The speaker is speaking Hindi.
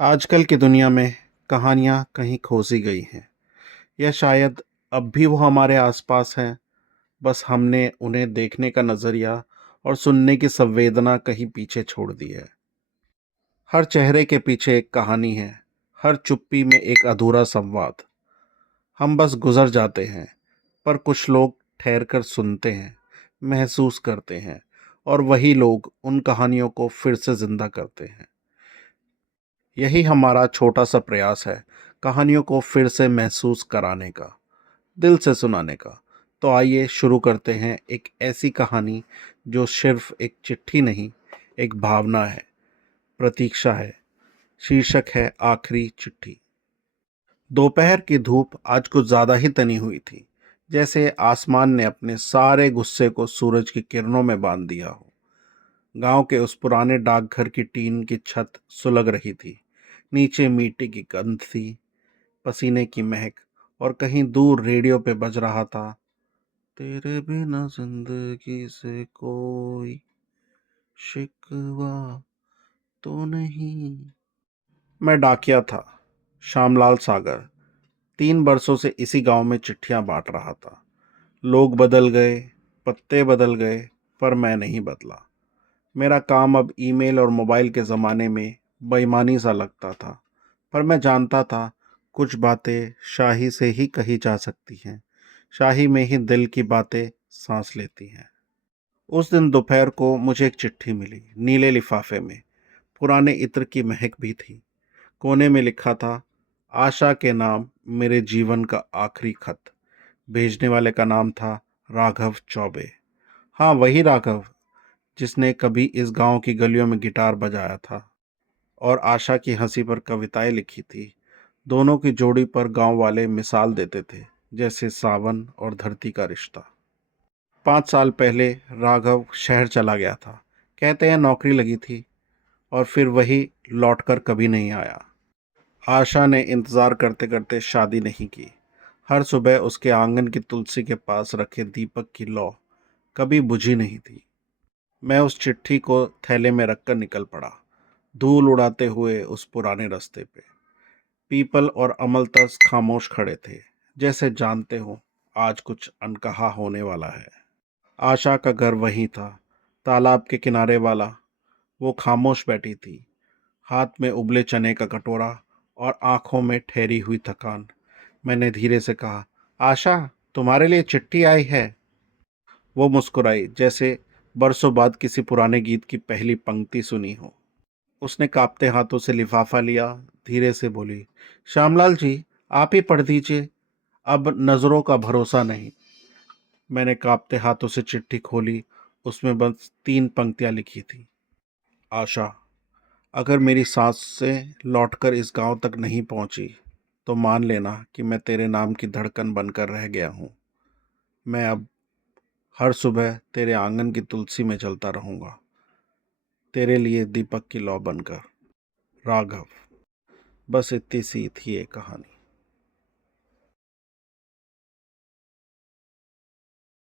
आजकल की दुनिया में कहानियाँ कहीं खो सी गई हैं या शायद अब भी वो हमारे आसपास हैं, बस हमने उन्हें देखने का नज़रिया और सुनने की संवेदना कहीं पीछे छोड़ दी है। हर चेहरे के पीछे एक कहानी है, हर चुप्पी में एक अधूरा संवाद। हम बस गुज़र जाते हैं, पर कुछ लोग ठहर कर सुनते हैं, महसूस करते हैं और वही लोग उन कहानियों को फिर से ज़िंदा करते हैं। यही हमारा छोटा-सा प्रयास है, कहानियों को फिर से महसूस कराने का, दिल से सुनाने का। तो आइए शुरू करते हैं एक ऐसी कहानी जो सिर्फ़ एक चिट्ठी नहीं, एक भावना है, प्रतीक्षा है। शीर्षक है आखिरी चिट्ठी। दोपहर की धूप आज कुछ ज़्यादा ही तनी हुई थी, जैसे आसमान ने अपने सारे गुस्से को सूरज की किरणों में बाँध दिया हो। गांव के उस पुराने डाकघर की टीन की छत सुलग रही थी। नीचे मिट्टी की गंध थी, पसीने की महक, और कहीं दूर रेडियो पे बज रहा था, तेरे बिना जिंदगी से कोई शिकवा तो नहीं। मैं डाकिया था, श्यामलाल सागर। 3 वर्षों से इसी गांव में चिट्ठियां बांट रहा था। लोग बदल गए, पत्ते बदल गए, पर मैं नहीं बदला। मेरा काम अब ईमेल और मोबाइल के ज़माने में बेईमानी सा लगता था, पर मैं जानता था कुछ बातें शाही से ही कही जा सकती हैं। शाही में ही दिल की बातें सांस लेती हैं। उस दिन दोपहर को मुझे एक चिट्ठी मिली, नीले लिफाफे में। पुराने इत्र की महक भी थी। कोने में लिखा था, आशा के नाम, मेरे जीवन का आखिरी खत। भेजने वाले का नाम था राघव चौबे। हाँ, वही राघव जिसने कभी इस गांव की गलियों में गिटार बजाया था और आशा की हंसी पर कविताएं लिखी थी। दोनों की जोड़ी पर गांव वाले मिसाल देते थे, जैसे सावन और धरती का रिश्ता। 5 साल पहले राघव शहर चला गया था। कहते हैं नौकरी लगी थी, और फिर वही लौटकर कभी नहीं आया। आशा ने इंतजार करते करते शादी नहीं की। हर सुबह उसके आंगन की तुलसी के पास रखे दीपक की लौ कभी बुझी नहीं थी। मैं उस चिट्ठी को थैले में रखकर निकल पड़ा, धूल उड़ाते हुए उस पुराने रास्ते पे। पीपल और अमलतास खामोश खड़े थे, जैसे जानते हो आज कुछ अनकहा होने वाला है। आशा का घर वही था, तालाब के किनारे वाला। वो खामोश बैठी थी, हाथ में उबले चने का कटोरा और आंखों में ठहरी हुई थकान। मैंने धीरे से कहा, आशा, तुम्हारे लिए चिट्ठी आई है। वो मुस्कुराई, जैसे बरसों बाद किसी पुराने गीत की पहली पंक्ति सुनी हो। उसने कांपते हाथों से लिफाफा लिया, धीरे से बोली, श्यामलाल जी, आप ही पढ़ दीजिए, अब नजरों का भरोसा नहीं। मैंने कांपते हाथों से चिट्ठी खोली। उसमें बस 3 पंक्तियां लिखी थी। आशा, अगर मेरी सांस से लौटकर इस गांव तक नहीं पहुंची, तो मान लेना कि मैं तेरे नाम की धड़कन बनकर रह गया हूं। मैं अब हर सुबह तेरे आंगन की तुलसी में चलता रहूंगा, तेरे लिए दीपक की लौ बनकर। राघव। बस इतनी सी थी ये कहानी।